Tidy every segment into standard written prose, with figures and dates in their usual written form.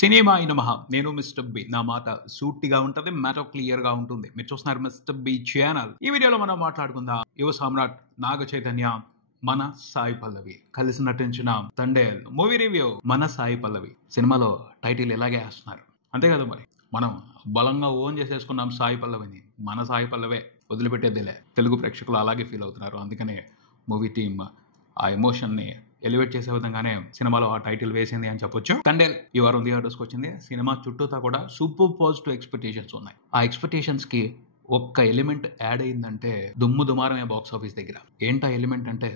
Cinema నమః. నేను mister B. నా మాట సూటిగా ఉంటది, మ్యాటర్ క్లియర్ గా ఉంటుంది. మీరు చూస్తున్నారు మిస్టర్ బి ఛానల్. ఈ వీడియోలో మనం మాట్లాడుకుందాం యువ సామ్రాట్ నాగ చైతన్య, మన సాయి పల్లవి కలిసి నటించిన తండేల్ మూవీ రివ్యూ. మన సాయి పల్లవి సినిమాలో టైటిల్ ఇలాగే వేస్తున్నారు, అంతే కదా. మరి మనం బలంగా ఓన్ చేసేసుకున్నాం సాయి పల్లవిని. మన సాయి పల్లవే, వదిలిపెట్టేదిలే. తెలుగు ప్రేక్షకులు అలాగే ఫీల్ అవుతున్నారు. అందుకనే మూవీ టీమ్ ఆ ఎమోషన్ని ఎలివేట్ చేసే విధంగానే సినిమాలో ఆ టైటిల్ వేసింది అని చెప్పొచ్చు. తండేల్ ఈ వారం థియేటర్స్కి వచ్చింది. సినిమా చుట్టూతా కూడా సూపర్ పాజిటివ్ ఎక్స్పెక్టేషన్స్ ఉన్నాయి. ఆ ఎక్స్పెక్టేషన్స్ కి ఒక్క ఎలిమెంట్ యాడ్ అయిందంటే దుమ్ము దుమారమే బాక్స్ ఆఫీస్ దగ్గర. ఏంటా ఎలిమెంట్ అంటే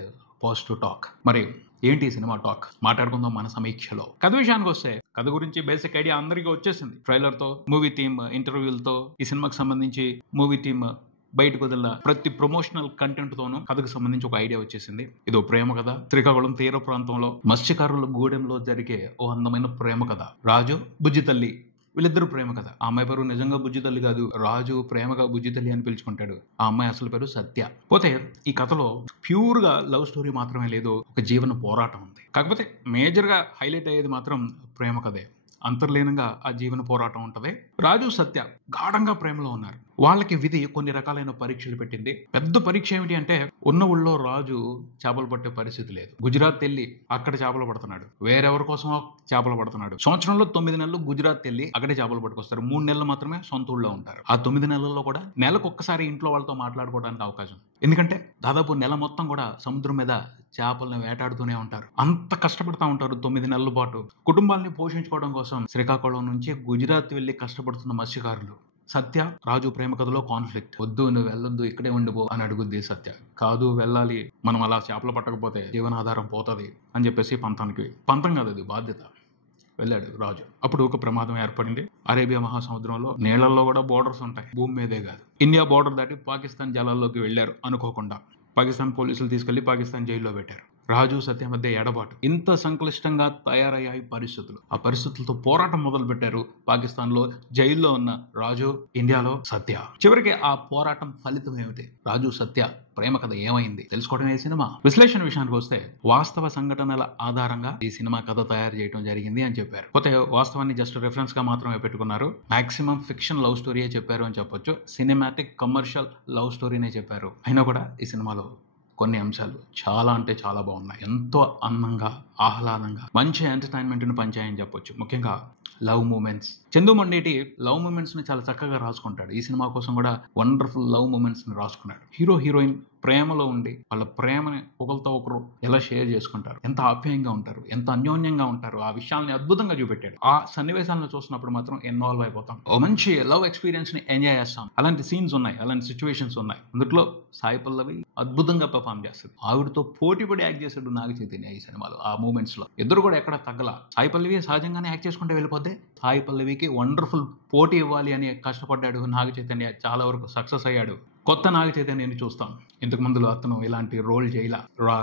పాజిటివ్ టాక్. మరి ఏంటి సినిమా టాక్ మాట్లాడుకుందాం మన సమీక్షలో. కథ విషయానికి వస్తే, కథ గురించి బేసిక్ ఐడియా అందరికీ వచ్చేసింది. ట్రైలర్ తో, మూవీ టీమ్ ఇంటర్వ్యూలతో, ఈ సినిమాకి సంబంధించి మూవీ టీమ్ బయటకు వదిలిన ప్రతి ప్రమోషనల్ కంటెంట్ తోనూ కథకు సంబంధించి ఒక ఐడియా వచ్చేసింది. ఇదో ప్రేమ కథ. శ్రీకాకుళం తీర ప్రాంతంలో మత్స్యకారుల గూడెంలో జరిగే ఓ అందమైన ప్రేమ కథ. రాజు, బుజ్జి తల్లి, వీళ్ళిద్దరు ప్రేమ కథ. ఆ అమ్మాయి పేరు నిజంగా బుజ్జి తల్లి కాదు, రాజు ప్రేమగా బుజ్జి తల్లి అని పిలుచుకుంటాడు. ఆ అమ్మాయి అసలు పేరు సత్య. పోతే ఈ కథలో ప్యూర్ గా లవ్ స్టోరీ మాత్రమే లేదు, ఒక జీవన పోరాటం ఉంది. కాకపోతే మేజర్ గా హైలైట్ అయ్యేది మాత్రం ప్రేమ కథే. అంతర్లీనంగా ఆ జీవన పోరాటం ఉంటది. రాజు, సత్య గాఢంగా ప్రేమలో ఉన్నారు. వాళ్ళకి విధి కొన్ని రకాలైన పరీక్షలు పెట్టింది. పెద్ద పరీక్ష ఏమిటి అంటే, ఉన్న ఊళ్ళో రాజు చేపలు పట్టే పరిస్థితి లేదు. గుజరాత్ వెళ్ళి అక్కడ చేపలు పడుతున్నాడు, వేరెవరి కోసమో చేపలు పడుతున్నాడు. సంవత్సరంలో 9 నెలలు గుజరాత్ వెళ్ళి అక్కడే చేపలు పట్టుకొస్తారు. 3 నెలలు మాత్రమే సొంత ఊళ్ళో ఉంటారు. ఆ 9 నెలల్లో కూడా నెలకు ఒక్కసారి ఇంట్లో వాళ్ళతో మాట్లాడుకోవడానికి అవకాశం. ఎందుకంటే దాదాపు నెల మొత్తం కూడా సముద్రం మీద చేపలను వేటాడుతూనే ఉంటారు. అంత కష్టపడతా ఉంటారు 9 నెలల పాటు. కుటుంబాలని పోషించుకోవడం కోసం శ్రీకాకుళం నుంచి గుజరాత్ వెళ్లి కష్టపడుతున్న మత్స్యకారులు. సత్య, రాజు ప్రేమ కథలో కాన్ఫ్లిక్ట్. వద్దు, నువ్వు వెళ్ళొద్దు, ఇక్కడే ఉండిపో అని అడుగుద్ది సత్య. కాదు, వెళ్ళాలి, మనం అలా చేపలు పట్టకపోతే జీవనాధారం పోతుంది అని చెప్పేసి పంతం కాదు, అది బాధ్యత. వెళ్ళాడు రాజు. అప్పుడు ఒక ప్రమాదం ఏర్పడింది. అరేబియా మహాసముద్రంలో నీళ్లలో కూడా బోర్డర్స్ ఉంటాయి, భూమి మీదే కాదు. ఇండియా బోర్డర్ దాటి పాకిస్తాన్ జలాల్లోకి వెళ్లారు అనుకోకుండా. పాకిస్తాన్ పోలీసులు తీసుకెళ్లి పాకిస్తాన్ జైల్లో పెట్టారు. రాజు, సత్య మధ్య ఎడబాటు. ఇంత సంక్లిష్టంగా తయారయ్యాయి పరిస్థితులు. ఆ పరిస్థితులతో పోరాటం మొదలు పెట్టారు. పాకిస్తాన్ లో జైల్లో ఉన్న రాజు, ఇండియాలో సత్య. చివరికి ఆ పోరాటం ఫలితం ఏమిటి? రాజు, సత్య ప్రేమ కథ ఏమైంది తెలుసుకోవడమే సినిమా. విశ్లేషణ విషయానికి వస్తే, వాస్తవ సంఘటనల ఆధారంగా ఈ సినిమా కథ తయారు చేయడం జరిగింది అని చెప్పారు. పోతే వాస్తవాన్ని జస్ట్ రిఫరెన్స్ గా మాత్రమే పెట్టుకున్నారు. మాక్సిమం ఫిక్షన్ లవ్ స్టోరీయే చెప్పారు అని చెప్పొచ్చు. సినిమాటిక్ కమర్షియల్ లవ్ స్టోరీనే చెప్పారు. అయినా కూడా ఈ సినిమాలో కొన్ని అంశాలు చాలా అంటే చాలా బాగున్నాయి. ఎంతో అందంగా, ఆహ్లాదంగా, మంచి ఎంటర్టైన్మెంట్ను పంచాయని చెప్పొచ్చు. ముఖ్యంగా love moments. Chandu Mondeti love moments ని చాలా చక్కగా రాసుకుంటాడు. ఈ సినిమా కోసం కూడా వండర్ఫుల్ లవ్ మూమెంట్స్ ని రాసుకున్నాడు. హీరో, హీరోయిన్ ప్రేమలో ఉండి వాళ్ళ ప్రేమని ఒకరితో ఒకరు ఎలా షేర్ చేసుకుంటారు, ఎంత ఆప్యాయంగా ఉంటారు, ఎంత అన్యోన్యంగా ఉంటారు, ఆ విషయాల్ని అద్భుతంగా చూపెట్టాడు. ఆ సన్నివేశాలను చూసినప్పుడు మాత్రం ఇన్వాల్వ్ అయిపోతాం. ఓ మంచి లవ్ ఎక్స్పీరియన్స్ ని ఎంజాయ్ చేస్తాం. అలాంటి సీన్స్ ఉన్నాయి, అలాంటి సిచ్యువేషన్స్ ఉన్నాయి. అందులో సాయి పల్లవి అద్భుతంగా పెర్ఫార్మ్ చేస్తుంది. ఆవిడతో పోటీపడి యాక్ట్ చేశాడు నాగ చైతన్య ఈ సినిమాలో. ఆ మూమెంట్స్ లో ఇద్దరు కూడా ఎక్కడ తగ్గల. సాయి పల్లవి సహజంగానే యాక్ట్ చేసుకుంటే వెళ్ళిపోతే, సాయి పల్లవికి వండర్ఫుల్ పోటీ ఇవ్వాలి అని కష్టపడ్డాడు నాగ చైతన్య. చాలా వరకు సక్సెస్ అయ్యాడు. కొత్త నాగ చైతన్యని చూస్తాం. ఇంతకు ముందులో అతను ఇలాంటి రోల్ చేయాల.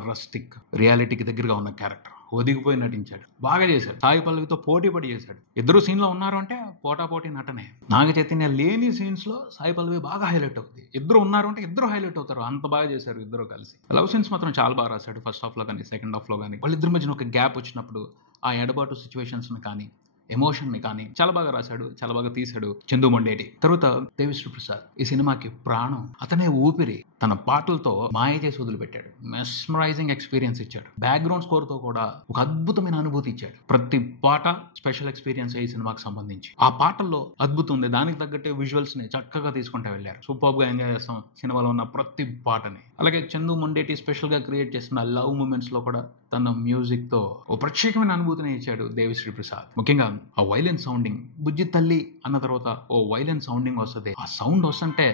రస్టిక్, రియాలిటీకి దగ్గరగా ఉన్న క్యారెక్టర్ ఒదిగిపోయి నటించాడు. బాగా చేశాడు. సాయి పల్లవితో పోటీ పడి చేశాడు. ఇద్దరు సీన్ లో ఉన్నారు అంటే పోటాపోటీ నటనే. నాగ చైతన్య లేని సీన్స్ లో సాయి పల్లవి బాగా హైలైట్ అవుతుంది. ఇద్దరు ఉన్నారు అంటే ఇద్దరు హైలైట్ అవుతారు. అంత బాగా చేశారు ఇద్దరు కలిసి. లవ్ సీన్స్ మాత్రం చాలా బాగా రాశాడు. ఫస్ట్ హాఫ్ లో కానీ, సెకండ్ హాఫ్ లో కానీ. వాళ్ళిద్దరి మధ్యన ఒక గ్యాప్ వచ్చినప్పుడు ఆ ఎడబాటు సిచ్యువేషన్స్ కానీ, ఎమోషన్ ని కానీ చాలా బాగా రాశాడు, చాలా బాగా తీశాడు చందు మొండేటి. తర్వాత దేవిశ్రీ ప్రసాద్ ఈ సినిమాకి ప్రాణం. అతనే ఊపిరి. తన పాటలతో మాయ చేసి వదిలిపెట్టాడు. మెస్మరైజింగ్ ఎక్స్పీరియన్స్ ఇచ్చాడు. బ్యాక్గ్రౌండ్ స్కోర్ తో కూడా ఒక అద్భుతమైన అనుభూతి ఇచ్చాడు. ప్రతి పాట స్పెషల్ ఎక్స్పీరియన్స్ ఈ సినిమాకి సంబంధించి. ఆ పాటల్లో అద్భుతం ఉంది. దానికి తగ్గట్టే విజువల్స్ ని చక్కగా తీసుకుంటూ వెళ్ళారు. సూపర్ గా ఎంజాయ్ చేస్తాం సినిమాలో ఉన్న ప్రతి పాటని. అలాగే చందు మొండేటి స్పెషల్ గా క్రియేట్ చేసిన లవ్ మూమెంట్స్ లో కూడా తన మ్యూజిక్ తో ఓ ప్రత్యేకమైన అనుభూతిని ఇచ్చాడు దేవిశ్రీ ప్రసాద్. ముఖ్యంగా ఆ వైలెన్ సౌండింగ్. బుజ్జి తల్లి అన్న తర్వాత ఓ వైలెన్ సౌండింగ్ వస్తుంది. ఆ సౌండ్ వస్తుంటే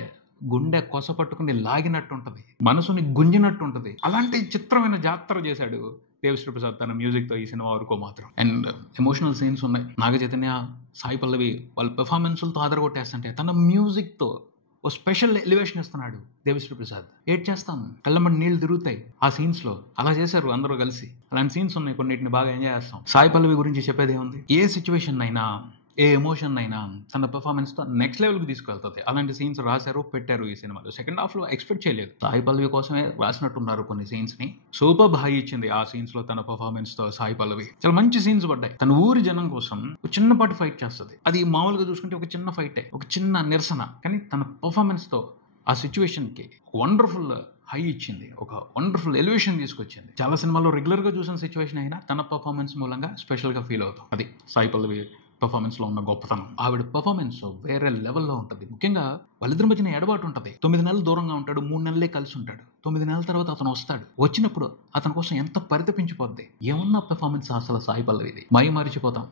గుండె కొస పట్టుకుని లాగినట్టు ఉంటది, మనసుని గుంజినట్టు ఉంటది. అలాంటి చిత్రమైన జాతర చేశాడు దేవిశ్రీ ప్రసాద్ తన మ్యూజిక్ తో ఈ సినిమా వరకు మాత్రం. అండ్ ఎమోషనల్ సీన్స్ ఉన్నాయి. నాగ చైతన్య, సాయి పల్లవి వాళ్ళ పెర్ఫార్మెన్స్లతో ఆదరగొట్టేస్తుంటే తన మ్యూజిక్ తో ఓ స్పెషల్ ఎలివేషన్ ఇస్తున్నాడు దేవిశ్రీ ప్రసాద్. ఏడ్ చేస్తాం, కళ్ళమ్మడి నీళ్లు తిరుగుతాయి ఆ సీన్స్ లో. అలా చేశారు అందరూ కలిసి. అలాంటి సీన్స్ ఉన్నాయి, కొన్నిటిని బాగా ఎంజాయ్ చేస్తాం. సాయి పల్లవి గురించి చెప్పేది ఏముంది? ఏ సిచ్యువేషన్ అయినా ఏ ఎమోషన్ అయినా తన పెర్ఫార్మెన్స్ తో నెక్స్ట్ లెవెల్ కి తీసుకెళ్తుంది. అలాంటి సీన్స్ రాశారు, పెట్టారు ఈ సినిమాలో. సెకండ్ హాఫ్ లో ఎక్స్పెక్ట్ చేయలేదు, సాయి పల్లవి కోసమే రాసినట్టున్నారు కొన్ని సీన్స్ ని. సూపర్ హై ఇచ్చింది ఆ సీన్స్ లో తన పెర్ఫార్మెన్స్ తో సాయి పల్లవి. చాలా మంచి సీన్స్ పడ్డాయి. తన ఊరి జనం కోసం ఒక చిన్నపాటి ఫైట్ చేస్తుంది. అది మామూలుగా చూసుకుంటే ఒక చిన్న ఫైటే, ఒక చిన్న నిరసన, కానీ తన పెర్ఫార్మెన్స్ తో ఆ సిచ్యువేషన్ కి వండర్ఫుల్ హై ఇచ్చింది, ఒక వండర్ఫుల్ ఎలివేషన్ తీసుకొచ్చింది. చాలా సినిమాల్లో రెగ్యులర్ గా చూసిన సిచ్యువేషన్ అయినా తన పర్ఫార్మెన్స్ మూలంగా స్పెషల్ గా ఫీల్ అవుతాం. అది సాయి పల్లవి పర్ఫార్మెన్స్ లో ఉన్న గొప్పతనం. ఆవిడ పర్ఫార్మెన్స్ వేరే లెవెల్లో ఉంటుంది. ముఖ్యంగా వాళ్ళిద్దరి మధ్యన ఎడబాటు ఉంటుంది. 9 నెలలు దూరంగా ఉంటాడు, 3 నెలలే కలిసి ఉంటాడు. 9 నెలల తర్వాత అతను వస్తాడు. వచ్చినప్పుడు అతని కోసం ఎంత పరితపించిపోద్ది. ఏమన్నా పర్ఫార్మెన్స్ అసలు సాయి పల్లవిది, మై మరిచిపోతాం.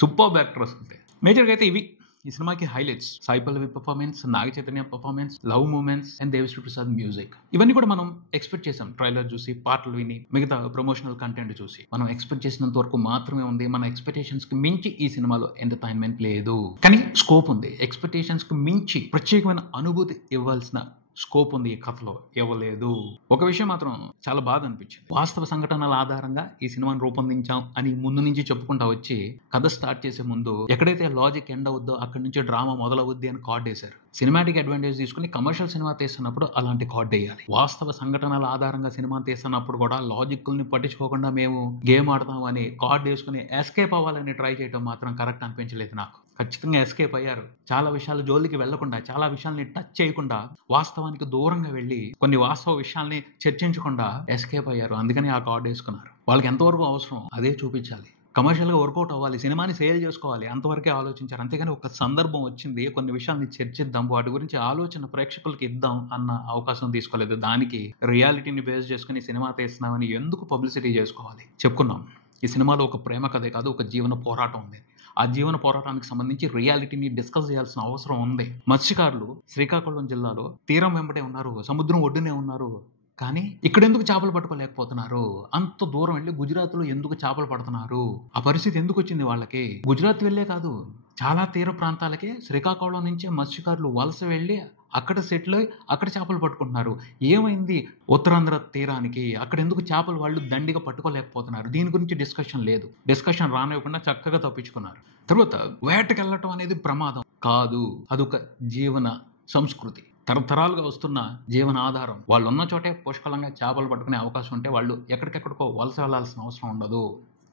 సూపర్ యాక్ట్రెస్ అంటే. మేజర్గా అయితే ఇవి ఈ సినిమాకి highlights. Sai Pallavi performance, Naga Chaitanya performance, love moments and Devi Sri Prasad music. ఇవన్నీ కూడా మనం ఎక్స్పెక్ట్ చేసాం. ట్రైలర్ చూసి, పాటలు విని, మిగతా ప్రమోషనల్ కంటెంట్ చూసి మనం ఎక్స్పెక్ట్ చేసినంత వరకు మాత్రమే ఉంది. మన ఎక్స్పెక్టేషన్స్ కి మించి ఈ సినిమాలో ఎంటర్టైన్మెంట్ లేదు, కానీ స్కోప్ ఉంది. ఎక్స్పెక్టేషన్స్ కి మించి ప్రత్యేకమైన అనుభూతి ఇవ్వాల్సిన స్కోప్ ఉంది ఈ కథలో, ఇవ్వలేదు. ఒక విషయం మాత్రం చాలా బాధ అనిపించింది. వాస్తవ సంఘటనల ఆధారంగా ఈ సినిమాను రూపొందించాం అని ముందు నుంచి చెప్పుకుంటా వచ్చి కథ స్టార్ట్ చేసే ముందు ఎక్కడైతే లాజిక్ ఎండ్ అవుద్దో అక్కడి నుంచి డ్రామా మొదలవుద్ది అని కార్డ్ వేశారు. సినిమాటిక్ అడ్వాంటేజ్ తీసుకుని కమర్షియల్ సినిమా తీస్తున్నప్పుడు అలాంటి కార్డ్ వేయాలి. వాస్తవ సంఘటనల ఆధారంగా సినిమా తీస్తున్నప్పుడు కూడా లాజిక్ని పట్టించుకోకుండా మేము గేమ్ ఆడతాం అని కార్డ్ వేసుకుని ఎస్కేప్ అవ్వాలని ట్రై చేయడం మాత్రం కరెక్ట్ అనిపించలేదు నాకు. ఖచ్చితంగా ఎస్కేప్ అయ్యారు. చాలా విషయాలు జోలికి వెళ్లకుండా, చాలా విషయాల్ని టచ్ చేయకుండా, వాస్తవానికి దూరంగా వెళ్ళి కొన్ని వాస్తవ విషయాల్ని చర్చించకుండా ఎస్కేప్ అయ్యారు. అందుకని ఆ కార్డు వేసుకున్నారు. వాళ్ళకి ఎంతవరకు అవసరం అదే చూపించాలి. కమర్షియల్ గా వర్కౌట్ అవ్వాలి, సినిమాని సేల్ చేసుకోవాలి, అంతవరకే ఆలోచించారు. అంతేగాని ఒక సందర్భం వచ్చింది, కొన్ని విషయాల్ని చర్చిద్దాం, వాటి గురించి ఆలోచన ప్రేక్షకులకి ఇద్దాం అన్న అవకాశం తీసుకోలేదు. దానికి రియాలిటీని బేస్ చేసుకుని సినిమా తీస్తున్నామని ఎందుకు పబ్లిసిటీ చేసుకోవాలి? చెప్పుకున్నాం, ఈ సినిమాలో ఒక ప్రేమ కథే కాదు, ఒక జీవన పోరాటం ఉంది. ఆ జీవన పోరాటానికి సంబంధించి రియాలిటీని డిస్కస్ చేయాల్సిన అవసరం ఉంది. మత్స్యకారులు శ్రీకాకుళం జిల్లాలో తీరం వెంబడే ఉన్నారు, సముద్రం ఒడ్డునే ఉన్నారు, కానీ ఇక్కడ ఎందుకు చేపలు పట్టుకోలేకపోతున్నారు? అంత దూరం వెళ్ళి గుజరాత్ లో ఎందుకు చేపలు పడుతున్నారు? ఆ పరిస్థితి ఎందుకు వచ్చింది వాళ్ళకి? గుజరాత్ వెళ్ళే కాదు, చాలా తీర ప్రాంతాలకే శ్రీకాకుళం నుంచే మత్స్యకారులు వలస వెళ్ళి అక్కడ సెటిల్ అయి అక్కడ చేపలు పట్టుకుంటున్నారు. ఏమైంది ఉత్తరాంధ్ర తీరానికి? అక్కడ ఎందుకు చేపలు వాళ్ళు దండిగా పట్టుకోలేకపోతున్నారు? దీని గురించి డిస్కషన్ లేదు. డిస్కషన్ రానివ్వకుండా చక్కగా తప్పించుకున్నారు. తర్వాత వేటకెళ్ళటం అనేది ప్రమాదం కాదు, అదొక జీవన సంస్కృతి, తరతరాలుగా వస్తున్న జీవన ఆధారం. వాళ్ళు ఉన్న చోటే పుష్కలంగా చేపలు పట్టుకునే అవకాశం ఉంటే వాళ్ళు ఎక్కడికెక్కడికో వలస వెళ్లాల్సిన అవసరం ఉండదు.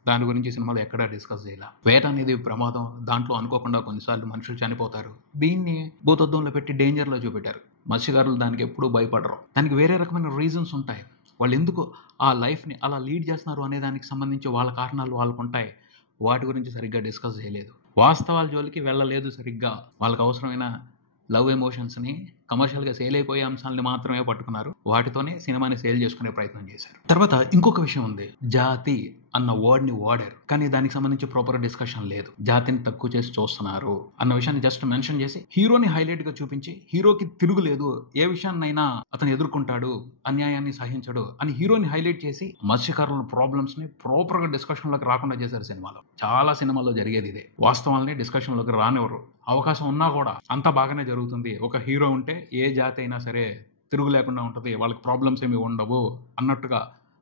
దాని గురించి సినిమాలో ఎక్కడా డిస్కస్ చేయాల. వేట అనేది ప్రమాదం, దాంట్లో అనుకోకుండా కొన్నిసార్లు మనుషులు చనిపోతారు. దీన్ని భూతద్దంలో పెట్టి డేంజర్లో చూపెట్టారు. మత్స్యకారులు దానికి ఎప్పుడూ భయపడరు. దానికి వేరే రకమైన రీజన్స్ ఉంటాయి. వాళ్ళు ఎందుకు ఆ లైఫ్ని అలా లీడ్ చేస్తున్నారు అనే దానికి సంబంధించి వాళ్ళ కారణాలు వాళ్ళకు ఉంటాయి. వాటి గురించి సరిగ్గా డిస్కస్ చేయలేదు. వాస్తవాల జోలికి వెళ్ళలేదు సరిగ్గా. వాళ్ళకి అవసరమైన లవ్ ఎమోషన్స్ని, కమర్షియల్గా సేల్ అయిపోయే అంశాలని మాత్రమే పట్టుకున్నారు. వాటితోనే సినిమాని సేల్ చేసుకునే ప్రయత్నం చేశారు. తర్వాత ఇంకొక విషయం ఉంది, జాతి అన్న వర్డ్ని వాడారు, కానీ దానికి సంబంధించి ప్రాపర్ డిస్కషన్ లేదు. జాతిని తక్కువ చేసి చూస్తున్నారు అన్న విషయాన్ని జస్ట్ మెన్షన్ చేసి హీరోని హైలైట్ గా చూపించి, హీరోకి తిరుగులేదు, ఏ విషయాన్నైనా అతను ఎదుర్కొంటాడు, అన్యాయాన్ని సహించడు అని హీరోని హైలైట్ చేసి మత్స్యకారుల ప్రాబ్లమ్స్ ని ప్రాపర్ గా డిస్కషన్ లోకి రాకుండా చేశారు సినిమాలో. చాలా సినిమాల్లో జరిగేది ఇదే. వాస్తవాలని డిస్కషన్ లోకి రానివ్వరు. అవకాశం ఉన్నా కూడా అంతా బాగానే జరుగుతుంది. ఒక హీరో ఉంటే ఏ జాతి అయినా సరే తిరుగు లేకుండా ఉంటుంది, వాళ్ళకి ప్రాబ్లమ్స్ ఏమి ఉండవు అన్నట్టుగా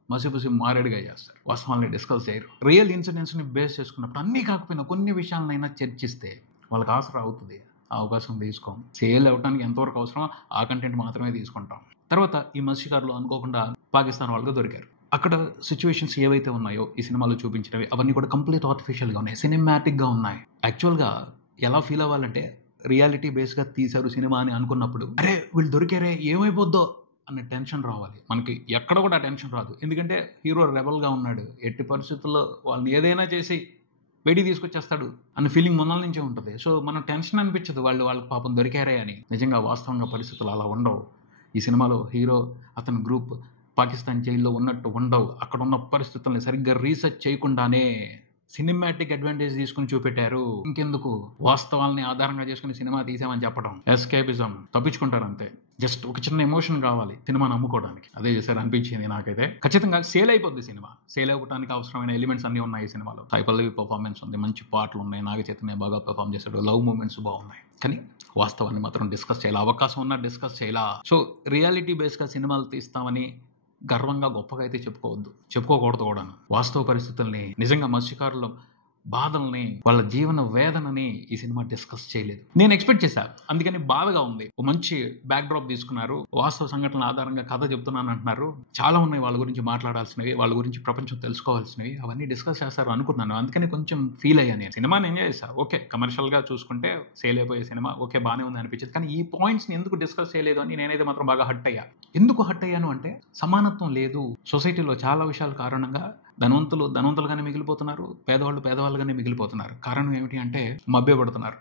మసిపూసి మారేడుగా చేస్తారు. వాస్తవాన్ని డిస్కస్ చేయరు. రియల్ ఇన్సిడెంట్స్ని బేస్ చేసుకున్నప్పుడు అన్నీ కాకపోయినా కొన్ని విషయాలనైనా చర్చిస్తే వాళ్ళకి ఆసరా అవుతుంది. ఆ అవకాశం తీసుకోం. సేల్ అవ్వడానికి ఎంతవరకు అవసరమో ఆ కంటెంట్ మాత్రమే తీసుకుంటాం. తర్వాత ఈ మత్స్యకారులు అనుకోకుండా పాకిస్తాన్ వాళ్ళగా దొరికారు. అక్కడ సిచ్యువేషన్స్ ఏవైతే ఉన్నాయో ఈ సినిమాలో చూపించినవి అవన్నీ కూడా కంప్లీట్ ఆర్టిఫిషియల్గా ఉన్నాయి, సినిమాటిక్గా ఉన్నాయి. యాక్చువల్గా ఎలా ఫీల్ అవ్వాలంటే, రియాలిటీ బేస్గా తీశారు సినిమా అని అనుకున్నప్పుడు, అరే వీళ్ళు దొరికారే ఏమైపోద్దో అన్న టెన్షన్ రావాలి. మనకి ఎక్కడ కూడా టెన్షన్ రాదు, ఎందుకంటే హీరో రెబల్గా ఉన్నాడు. ఎట్టి పరిస్థితుల్లో వాళ్ళని ఏదైనా చేసి వేడి తీసుకొచ్చేస్తాడు అన్న ఫీలింగ్ మొదల నుంచే ఉంటుంది. సో మనం టెన్షన్ అనిపించదు వాళ్ళకి పాపం దొరికారే అని. నిజంగా వాస్తవంగా పరిస్థితులు అలా ఉండవు. ఈ సినిమాలో హీరో అతని గ్రూప్ పాకిస్తాన్ జైల్లో ఉన్నట్టు ఉండవు. అక్కడ ఉన్న పరిస్థితుల్ని సరిగ్గా రీసెర్చ్ చేయకుండానే సినిమాటిక్ అడ్వాంటేజ్ తీసుకుని చూపెట్టారు. ఇంకెందుకు, వాస్తవాలని ఆధారంగా చేసుకుని సినిమా తీసామని చెప్పడం ఎస్కేపిజం, తప్పించుకుంటారు అంతే. జస్ట్ ఒక చిన్న ఎమోషన్ కావాలి సినిమాని అమ్ముకోవడానికి, అదే చేశారు అనిపించింది నాకైతే. ఖచ్చితంగా సేల్ అయిపోద్ది సినిమా. సేల్ అవ్వడానికి అవసరమైన ఎలిమెంట్స్ అన్ని ఉన్నాయి ఈ సినిమాలో. సాయి పల్లవి పర్ఫార్మెన్స్ ఉంది, మంచి పాటలు ఉన్నాయి, నాగ చైతన్య బాగా పర్ఫార్మ్ చేశాడు, లవ్ మూమెంట్స్ బాగున్నాయి. కానీ వాస్తవాన్ని మాత్రం డిస్కస్ చేయాలి. అవకాశం ఉన్నా డిస్కస్ చేయాలా. సో రియాలిటీ బేస్గా సినిమాలు తీస్తామని గర్వంగా గొప్పగా అయితే చెప్పుకోకూడదు కూడా. వాస్తవ పరిస్థితుల్ని, నిజంగా మత్స్యకారులు బాధల్ని, వాళ్ళ జీవన వేదనని ఈ సినిమా డిస్కస్ చేయలేదు. నేను ఎక్స్పెక్ట్ చేశా, అందుకని బాధగా ఉంది. ఒక మంచి బ్యాక్ డ్రాప్ తీసుకున్నారు, వాస్తవ సంఘటనల ఆధారంగా కథ చెప్తున్నాను అంటున్నారు, చాలా ఉన్నాయి వాళ్ళ గురించి మాట్లాడాల్సినవి, వాళ్ళ గురించి ప్రపంచం తెలుసుకోవాల్సినవి, అవన్నీ డిస్కస్ చేస్తారు అనుకున్నాను. అందుకని కొంచెం ఫీల్ అయ్యాను. నేను సినిమాని ఎంజాయ్ చేశాను. ఓకే, కమర్షియల్ గా చూసుకుంటే సేల్ అయిపోయే సినిమా, ఓకే బాగానే ఉంది అనిపించింది. కానీ ఈ పాయింట్స్ ని ఎందుకు డిస్కస్ చేయలేదు అని నేనైతే మాత్రం బాగా హట్ అయ్యా. ఎందుకు హట్ అయ్యాను అంటే, సమానత్వం లేదు సొసైటీలో. చాలా విషయాల కారణంగా ధనవంతులు ధనవంతులుగానే మిగిలిపోతున్నారు, పేదవాళ్ళు పేదవాళ్ళుగానే మిగిలిపోతున్నారు. కారణం ఏమిటి అంటే మభ్యపడుతున్నారు.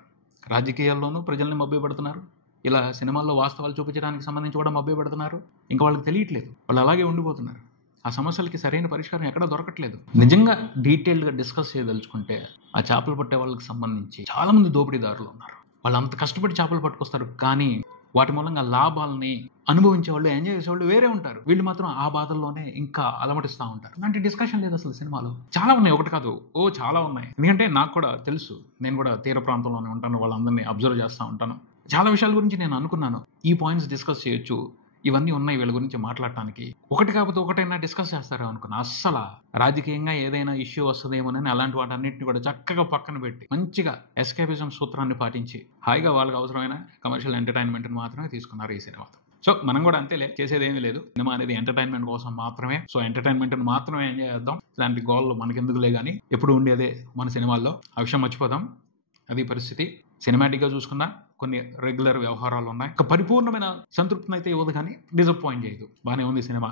రాజకీయాల్లోనూ ప్రజల్ని మభ్యపడుతున్నారు, ఇలా సినిమాల్లో వాస్తవాలు చూపించడానికి సంబంధించి కూడా మభ్యపడుతున్నారు. ఇంకా వాళ్ళకి తెలియట్లేదు, వాళ్ళు అలాగే ఉండిపోతున్నారు. ఆ సమస్యలకి సరైన పరిష్కారం ఎక్కడా దొరకట్లేదు. నిజంగా డీటెయిల్డ్గా డిస్కస్ చేయదలుచుకుంటే, ఆ చేపలు పట్టే వాళ్ళకి సంబంధించి చాలా మంది దోపిడీదారులు ఉన్నారు. వాళ్ళు అంత కష్టపడి చేపలు పట్టుకొస్తారు, కానీ వాటి మూలంగా లాభాలని అనుభవించే వాళ్ళు, ఎంజాయ్ చేసేవాళ్ళు వేరే ఉంటారు. వీళ్ళు మాత్రం ఆ బాధల్లోనే ఇంకా అలమటిస్తూ ఉంటారు. అలాంటి డిస్కషన్ లేదు అసలు సినిమాలో. చాలా ఉన్నాయి, ఒకటి కాదు, చాలా ఉన్నాయి. ఎందుకంటే నాకు కూడా తెలుసు, నేను కూడా తీర ప్రాంతంలోనే ఉంటాను, వాళ్ళందరినీ అబ్జర్వ్ చేస్తూ ఉంటాను. చాలా విషయాల గురించి నేను అనుకున్నాను, ఈ పాయింట్స్ డిస్కస్ చేయొచ్చు, ఇవన్నీ ఉన్నాయి వీళ్ళ గురించి మాట్లాడటానికి. ఒకటి కాకపోతే ఒకటైనా డిస్కస్ చేస్తారో అనుకున్నా. అస్సలు రాజకీయంగా ఏదైనా ఇష్యూ వస్తుందేమోనని అలాంటి వాటన్నిటిని కూడా చక్కగా పక్కన పెట్టి, మంచిగా ఎస్కేపిజం సూత్రాన్ని పాటించి, హాయిగా వాళ్ళకి అవసరమైన కమర్షియల్ ఎంటర్టైన్మెంట్ని మాత్రమే తీసుకున్నారు ఈ సినిమాతో. సో మనం కూడా అంతేలే, చేసేది ఏమీ లేదు. సినిమా అనేది ఎంటర్టైన్మెంట్ కోసం మాత్రమే. సో ఎంటర్టైన్మెంట్ని మాత్రమే ఎంజాయ్ చేద్దాం. ఇలాంటి గోళ్ళు మనకెందుకులే కానీ, ఎప్పుడు ఉండేదే మన సినిమాల్లో, ఆ విషయం మర్చిపోదాం. అది పరిస్థితి. సినిమాటిక్గా చూసుకున్నా కొన్ని రెగ్యులర్ వ్యవహారాలు ఉన్నాయి. ఒక పరిపూర్ణమైన సంతృప్తిని అయితే ఇవ్వదు, కానీ డిసప్పాయింట్ చేయదు. బాగానే ఉంది సినిమా,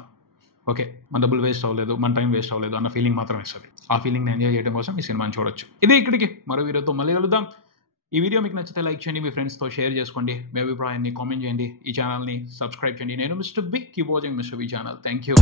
ఓకే, మన డబ్బులు వేస్ట్ అవ్వలేదు, మన టైం వేస్ట్ అవ్వలేదు అన్న ఫీలింగ్ మాత్రం ఇస్తుంది. ఆ ఫీలింగ్ని ఎంజాయ్ చేయడం కోసం ఈ సినిమాని చూడొచ్చు. ఇది ఇక్కడికి, మరో వీడియోతో మళ్ళీ కలుద్దాం. ఈ వీడియో మీకు నచ్చితే లైక్ చేయండి, మీ ఫ్రెండ్స్తో షేర్ చేసుకోండి, మీ అభిప్రాయాన్ని కామెంట్ చేయండి, ఈ ఛానల్ని సబ్స్క్రైబ్ చేయండి. నేను mister B, keep watching mister B channel. Thank you.